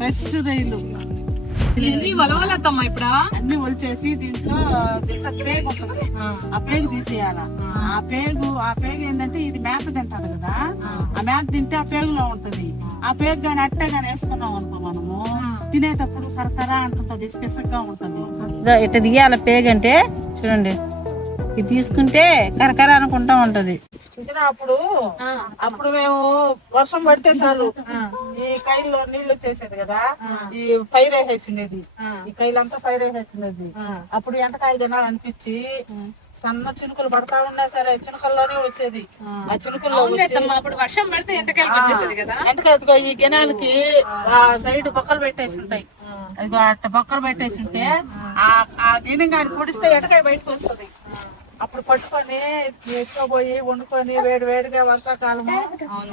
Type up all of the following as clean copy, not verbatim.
Fresh రొయ్యలు అన్ని ఒలిచేసి దీంట్లో పేగు ఉంటుంది, ఆ పేగు తీసేయాల. ఆ పేగు ఏంటంటే ఇది మేత తింటది కదా, ఆ మేత తింటే ఆ పేగులో ఉంటది. ఆ పేగు గాని అట్టే గాని వేసుకున్నాం అనుకో మనము తినేటప్పుడు కరకర అంటుంటది, ఇసుకగా ఉంటది. ఇట్లా తీయాల పేగు అంటే చూడండి, ఇది తీసుకుంటే కరకర అనుకుంటా ఉంటది. అప్పుడు మేము వర్షం పడితే చాలు ఈ కైల్లో నీళ్లు వచ్చేసేది కదా, ఈ పైరేసేసిండేది, ఈ కైలంతా పైరేసేసిండేది. అప్పుడు ఎంటకాయలు తినాలనిపించి సన్న చినుకులు పడతా ఉన్నా సరే చినుకల్లోనే వచ్చేది. ఆ చినుకుల్లో వర్షం పడితే ఎంటకాయ ఈ గినాలకి ఆ సైడ్ బొక్కలు పెట్టేసి ఉంటాయి, అది అట్ట బొక్కలు పెట్టేసి ఉంటే ఆ గిన్నె కానీ పొడిస్తే ఎంటకాయ బయటకు వస్తుంది. అప్పుడు పట్టుకొని ఎత్తుకోపోయి వండుకొని వేడి వేడిగా వర్షాకాలము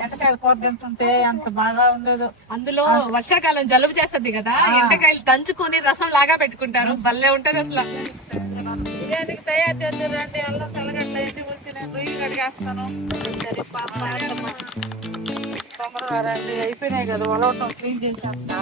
ఎంటకాయలు కూర తింటుంటే ఎంత బాగా ఉండేదో. అందులో వర్షాకాలం జలుబు చేస్తుంది కదా, ఎంటకాయలు దంచుకొని రసం లాగా పెట్టుకుంటారు, భలే ఉంటది అసలు. బిర్యానీకి తయారు చేద్దాం రండి, అల్లం తెల్లగడ్డ ఎన్ని ఉంచి నేను రొయ్యలు కడిగేస్తాను. తొందరగా రండి, అయిపోయినాయి కదా వలవటం, క్లీన్ చేసేస్తా.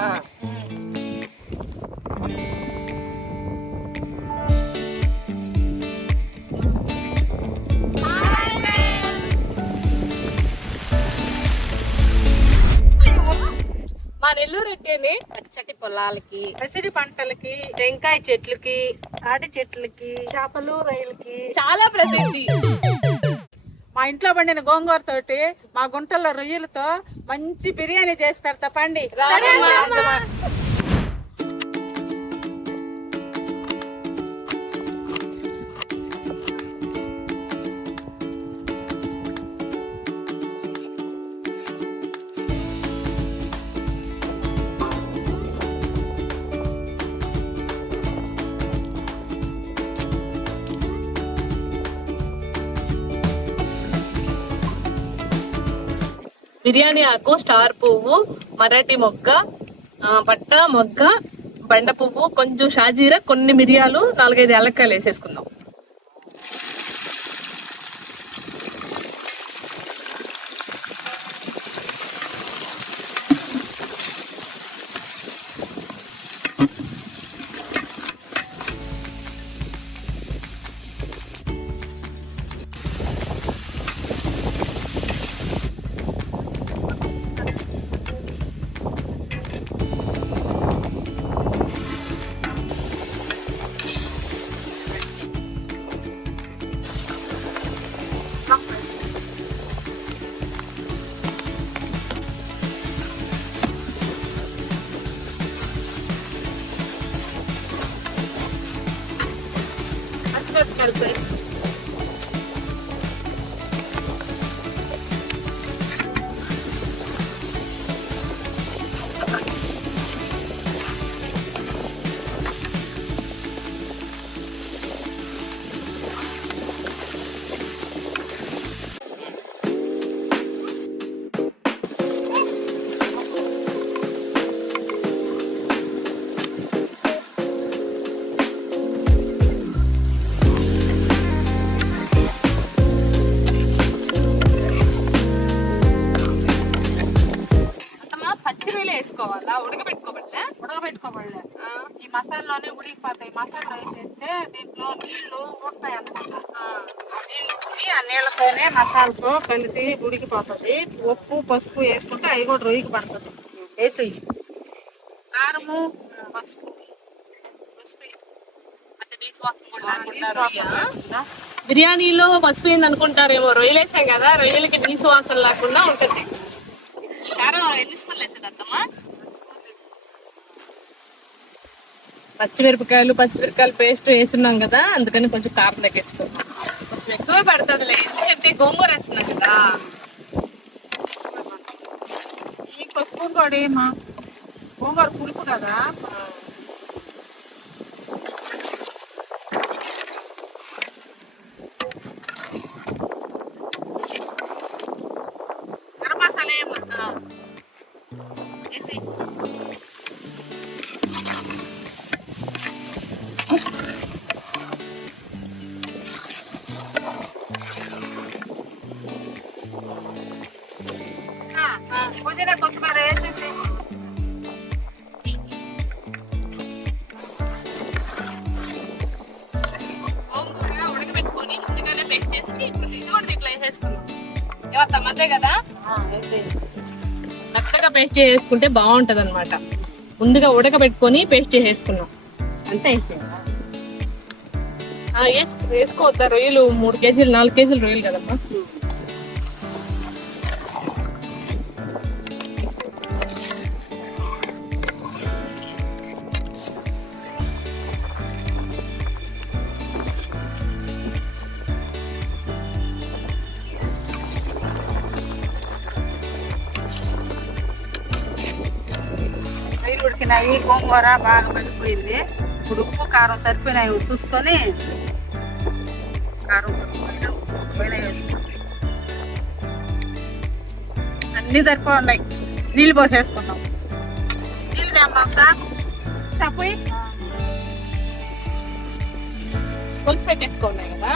మా నెల్లూరు ఎట్టేని పచ్చటి పొలాలకి, పసిడి పంటలకి, టెంకాయ చెట్లకి, తాటి చెట్లకి, చేపలు రొయ్యలకి చాలా ప్రసిద్ధి. మా ఇంట్లో పండిన గోంగూర తోటి మా గుంటల్లో రొయ్యలతో మంచి బిర్యానీ చేసి పెడతా పండి. బిర్యానీ ఆకు, స్టార్ పువ్వు, మరాఠీ మొగ్గ, పట్ట మొగ్గ, బండ పువ్వు, కొంచెం షాజీరా, కొన్ని మిరియాలు, 4-5 యాలక్కాయలు వేసేసుకుందాం. ఉడకబెట్టుకోబడలే, ఈ మసాలాలోనే ఉడికిపోతాయి. మసాలా వేసేస్తే దీంట్లో నీళ్లు ఉడతాయి అన్నమాట. ఆ నీళ్ళతోనే మసాలాతో కలిసి ఉడికిపోతుంది. ఉప్పు పసుపు వేసుకుంటే అవి కూడా రొయ్యకి పడుతుంది. వేసి కారము పసుపు బిర్యానీలో పసుపు ఏంది అనుకుంటారేమో, రొయ్యలు వేసాం కదా, రొయ్యలకి నీసు వాసన లేకుండా ఉంటుంది. కారం ఎన్ని స్పూన్లు వేసేది అత్తమ్మా? పచ్చిమిరపకాయలు పేస్ట్ వేస్తున్నాం కదా, అందుకని కొంచెం కారం తగ్గించుకోవాలి. కొంచెం ఎక్కువ పడుతుందిలే, ఎందుకంటే గోంగూర వేస్తున్నాం కదా. ఈ పసుపు కూడా మా గోంగూర పులుపు కదా. గరం మసాలా వేసి పుదీనా కొత్తిమీర వేసేసి ఇట్లా వేసేసుకున్నాం. ఏమత్తాం అంతే కదా, మెత్తగా పేస్ట్ చేసుకుంటే బాగుంటది అనమాట. ముందుగా ఉడకబెట్టుకొని పేస్ట్ చేసేసుకున్నాం అంతే. వేసుకోవద్దా రొయ్యలు? 3 కేజీలు 4 కేజీలు రొయ్యలు కదమ్మా. రొయ్యలు ఉడికినాయి, గోంగూర బాగా మగ్గిపోయింది. ఇప్పుడు ఉప్పు కారం సరిపోయినాయి చూసుకొని కారం వేసుకోండి. అన్నీ సరిపోయి నీళ్ళు పోసేసుకున్నాం. నీళ్ళు తెమ్మా చెప్పు, కొలిసి పెట్టేసుకోండి కదా.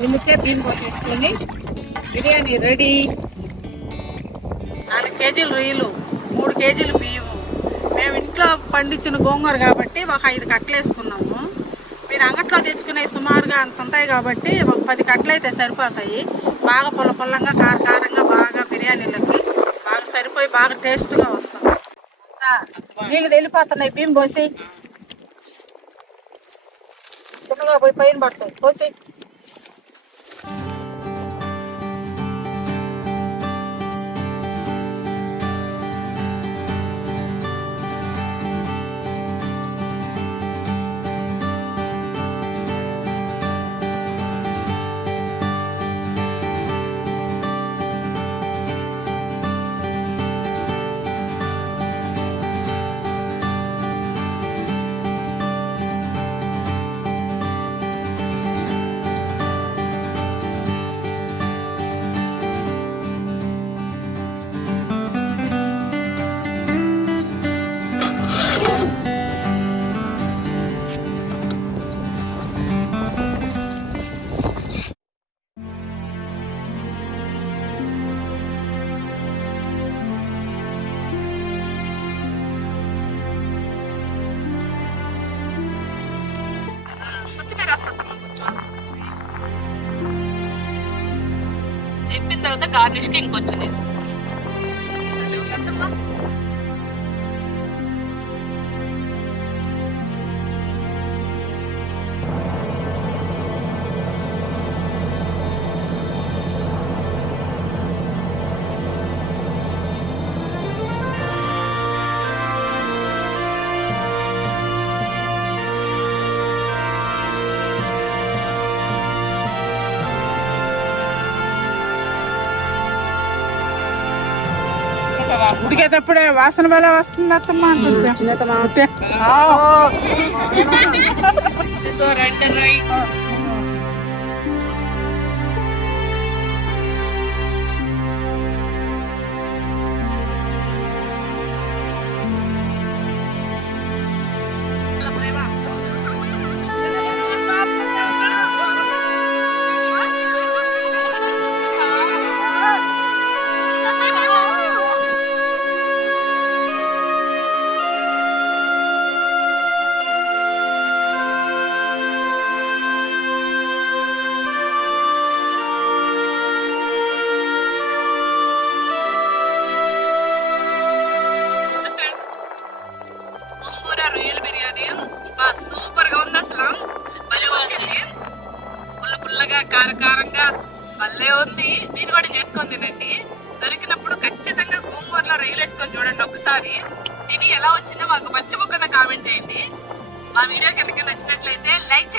నిమ్మకే బియ్యం పోసేసుకొని బిర్యానీ రెడీ. 4 కేజీలు రొయ్యలు, 3 కేజీలు బియ్యము. మేము ఇంట్లో పండించిన గోంగూర కాబట్టి ఒక 5 కట్టలు వేసుకున్నాము. మీరు అంగట్లో తెచ్చుకునేవి సుమారుగా అంత ఉంటాయి కాబట్టి ఒక 10 కట్టలు అయితే సరిపోతాయి. బాగా పుల్లపుల్లంగా కారంగా బాగా బిర్యానీలకి బాగా సరిపోయి బాగా టేస్ట్గా వస్తుంది. నీళ్ళు వెళ్ళిపోతున్నాయి, బియ్యం పోసి చిన్నగా పోయి పైన పడతాయి పోసి. ఎప్పిన తర్వాత గార్నిష్ కి ఇంకొంచెం తీసుకుంటాం. ఉడికేటప్పుడే వాసన వల్ల వస్తుంది అత్తమ్మ అంటే రొయ్యల బిర్యానీ సూపర్ గా ఉంది. అసలు భలే వచ్చింది, పుల్లగా కారంగా భలే ఉంది. మీరు కూడా చేసుకొని తినండి. దొరికినప్పుడు ఖచ్చితంగా గోంగూరలో రొయ్యలు వేసుకొని చూడండి ఒకసారి. తిని ఎలా వచ్చిందో మాకు మర్చిపోకుండా కామెంట్ చేయండి. మా వీడియో కనుక నచ్చినట్లయితే లైక్